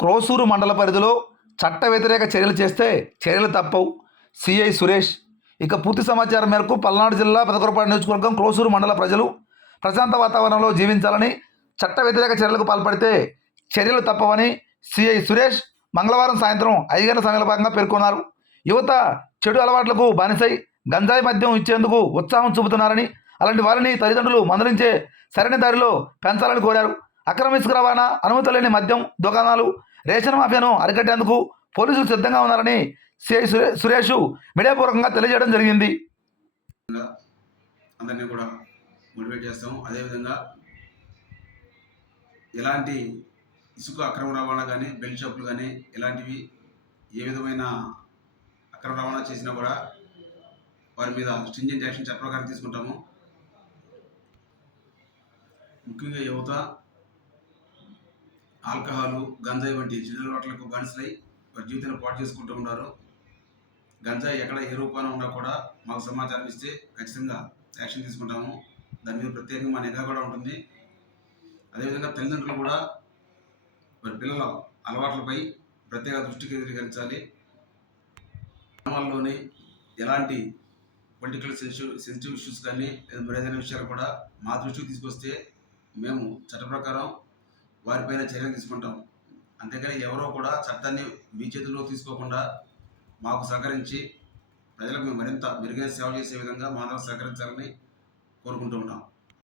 క్రోసూరు మండల పరిధిలో చట్ట వ్యతిరేక చర్యలు చేస్తే చర్యలు తప్పవు. సిఐ సురేష్. ఇక పూర్తి సమాచారం మేరకు పల్నాడు జిల్లా పెదకూరపాడు నియోజకవర్గం క్రోసూరు మండల ప్రజలు ప్రశాంత వాతావరణంలో జీవించాలని, చట్ట వ్యతిరేక చర్యలకు పాల్పడితే చర్యలు తప్పవని సిఐ సురేష్ మంగళవారం సాయంత్రం 5 గంటల సమయంలో భాగంగా పేర్కొన్నారు. యువత చెడు అలవాట్లకు బానిసై గంజాయి మద్యం ఇచ్చేందుకు ఉత్సాహం చూపుతున్నారని, అలాంటి వారిని తల్లిదండ్రులు మందలించే సరైన దారిలో పెంచాలని కోరారు. అక్రమ ఇసుక రవాణా, అనుమతి లేని మద్యం దుకాణాలు, రేషన్ మాఫియాను అరికట్టేందుకు పోలీసులు సిద్ధంగా ఉన్నారని సిఐ సురేష్ మీడియాపూర్వకంగా తెలియజేయడం జరిగింది. అందరినీ కూడా మోటివేట్ చేస్తాము. అదేవిధంగా ఎలాంటి ఇసుక అక్రమ రవాణా కానీ, బెల్ట్ షాపులు కానీ ఇలాంటివి ఏ విధమైన అక్రమ రవాణా చేసినా కూడా వారి మీద స్ట్రింజెంట్ యాక్షన్ చట్టప్రకారం తీసుకుంటాము. ముఖ్యంగా యువత ఆల్కహాలు, గంజాయి వంటి చెడు అలవాట్లకు బానిసలై వారి జీవితాన్ని పాటు చేసుకుంటూ ఉన్నారు. గంజాయి ఎక్కడ ఏ రూపాన ఉన్నా కూడా మాకు సమాచారం ఇస్తే ఖచ్చితంగా యాక్షన్ తీసుకుంటాము. దాని మీద ప్రత్యేకంగా మా నిఘా కూడా ఉంటుంది. అదేవిధంగా తల్లిదండ్రులు కూడా వారి పిల్లల అలవాట్లపై ప్రత్యేక దృష్టి కేంద్రీకరించాలి. గ్రామాల్లోని ఎలాంటి పొలిటికల్ సెన్సిటివ్ ఇష్యూస్ కానీ లేదా మరేదైనా విషయాలు కూడా మా దృష్టికి తీసుకొస్తే మేము చట్ట ప్రకారం వారిపైన చర్యలు తీసుకుంటాం. అంతేకాని ఎవరో కూడా చట్టాన్ని మీ చేతుల్లో తీసుకోకుండా మాకు సహకరించి ప్రజలకు మేము మరింత మెరుగైన సేవ చేసే విధంగా మాత్రం సహకరించాలని కోరుకుంటూ ఉన్నాం.